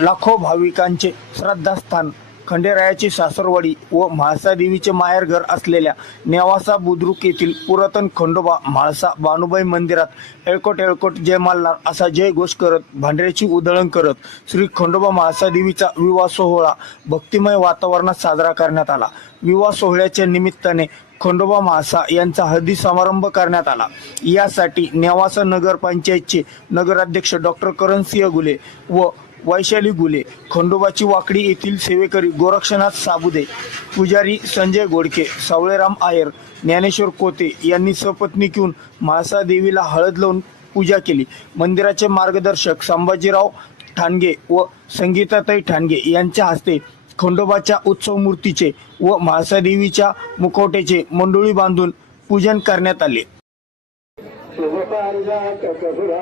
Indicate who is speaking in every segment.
Speaker 1: लाखो भाविकांचे श्रद्धास्थान खंडेरायाची सासरवाडी व म्हाळसा देवीचे माहेरघर असलेल्या नेवासा बुद्रुक येथील पुरातन खंडोबा म्हाळसा बानुबाई मंदिरात एळकोट एळकोट जय मल्हार असा जय घोष करत भांडऱ्याची उधळण करत श्री खंडोबा म्हाळसा देवीचा विवाह सोहळा भक्तिमय वातावरणात साजरा करण्यात आला. विवाह सोहळ्याच्या निमित्ताने खंडोबा म्हाळसा यांचा हळदी समारंभ करण्यात आला. यासाठी नेवासा नगरपंचायतचे नगराध्यक्ष डॉक्टर करणसिंह गुले व वैशाली गुले खंडोबाची वाकडी येथील सेवेकरी गोरक्षनाथ साबुदे पुजारी संजय गोडके सावळेराम आयर ज्ञानेश्वर कोते यांनी सपत्नी घेऊन म्हाळसा देवीला हळद लावून पूजा केली. मंदिराचे मार्गदर्शक संभाजीराव ठाणगे व संगीताताई ठाणगे यांच्या हस्ते खंडोबाच्या उत्सव मूर्तीचे व म्हाळसा देवीच्या मुखवट्याचे मंडोळी बांधून पूजन करण्यात आले.
Speaker 2: शुभपारिजातकसुरा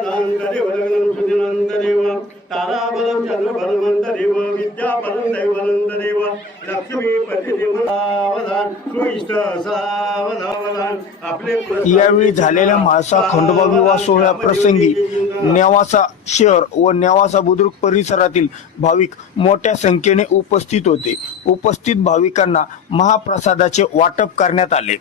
Speaker 2: देव देव लक्ष्मी सावधान सावधान आपले
Speaker 1: यावेळी झालेल्या म्हाळसा खंडोबा विवाह सोहळ्याप्रसंगी नेवासा शहर व नेवासा बुद्रुक परिसरातील भाविक मोठ्या संख्येने उपस्थित होते. उपस्थित भाविकांना महाप्रसादाचे वाटप करण्यात आले.